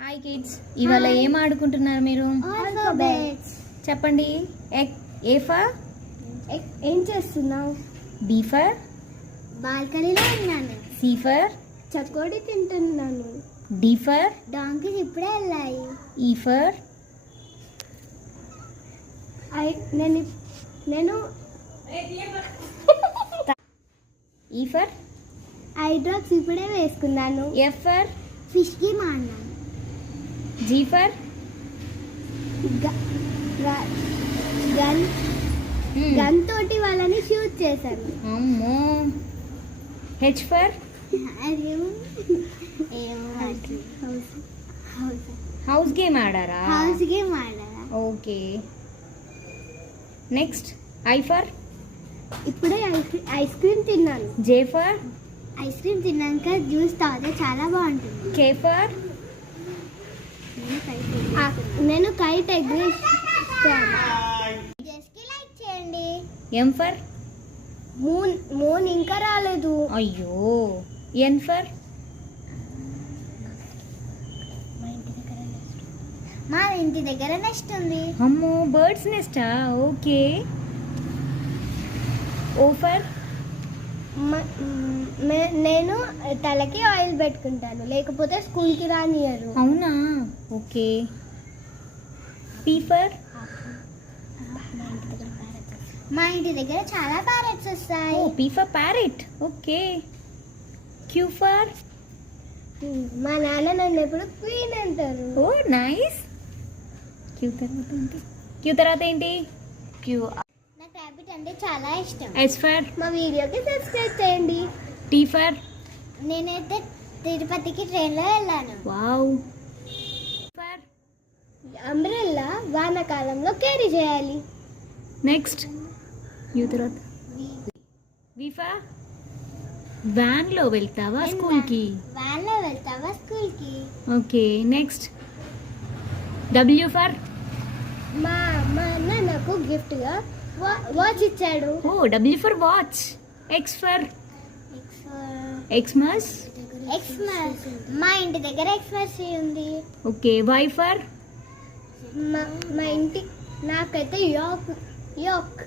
Hi kids ఇవాళ ఏం ఆడుకుంటున్నారు మీరు? చెప్పండి. ఏ ఫర్ ఏం చేస్తున్నావు? B for? బాల్కనీలో ఉన్నాను. C for? చకోడి తింటున్నాను. D for? డాంకీస్ ఇప్పుడే వెళ్ళాయి. ఈ ఫర్? ఐ నేను నేను ఈ ఫర్? ఐ డ్రాప్స్ ఇప్పుడే వేసుకున్నాను. F for? ఫిష్ గేమ్ ఆడినాను జీ ఫర్ గన్ గన్ తోటి వాళ్ళని షూట్ చేశాను. అమ్మో. హెచ్ ఫర్ హౌస్ గేమ్ ఆడారా? హౌస్ గేమ్ ఆడారా? ఓకే నెక్స్ట్ ఐ ఫర్ ఇప్పుడే ఐస్- క్రీమ్ తిన్నాను. జే ఫర్ ఐస్ క్రీమ్ తిన్నాక జ్యూస్ తాగితే చాలా బాగుంటుంది. కే ఫర్ నేను కైట్ లైక్ చేయండి. M for? మూన్ మూన్ ఇంకా రాలేదు. అయ్యో ఎన్ ఫర్? మా ఇంటి దగ్గర నెక్స్ట్ ఉంది. అమ్మో బర్డ్స్ నెస్టా ఓకే. O for? నేను తలకి ఆయిల్ పెట్టుకుంటాను. లేకపోతే స్కూల్కి రానియరు అవునా? ఓకే. పీ ఫర్ మా ఇంటి దగ్గర చాలా ప్యారెట్స్ వస్తాయి. P for parrot okay. Q for మా నాన్న నన్ను ఎప్పుడు క్వీన్ అంటారు. ఓ నైస్. క్యూ తర్వాత ఏంటి? క్యూ తర్వాత ఏంటి? క్యూ అంటే చాలా ఇష్టం. ఎస్ ఫర్ మా వీడియోకి సబ్స్క్రైబ్ చేయండి. టీ ఫర్ నేనైతే తిరుపతికి ట్రైన్లో వెళ్ళాను. వావ్ ఫర్ అంబ్రెల్లా వానాకాలంలో క్యారీ చేయాలి. నెక్స్ట్ యూ తర్వాత. వి ఫర్ వ్యాన్లో వెళ్తావా స్కూల్కి? వ్యాన్లో వెళ్తావా స్కూల్కి? ఓకే నెక్స్ట్ డబ్ల్యూ ఫర్ మా మా అన్న నాకు గిఫ్ట్గా వాచ్ ఇచ్చాడు. ఓ W for watch X for Xmas Xmas మా ఇంటి దగ్గర ఎక్స్మస్ ఉంది. ఓకే వై ఫర్ మా ఇంటి నాకైతే yoke yoke.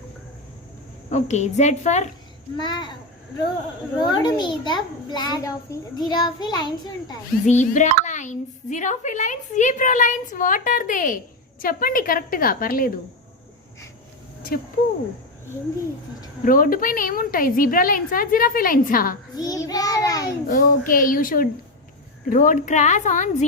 Okay Z for మా రోడ్డు మీద బ్లాక్ జిరాఫీ లైన్స్ ఉంటాయి. Zebra lines giraffe lines zebra lines what are they చెప్పండి కరెక్ట్గా పర్లేదు. చెప్పు. రోడ్డు పైన ఏముంటాయి? జీబ్రా లైన్సా giraffe లైన్సా zebra lines okay you should road cross on G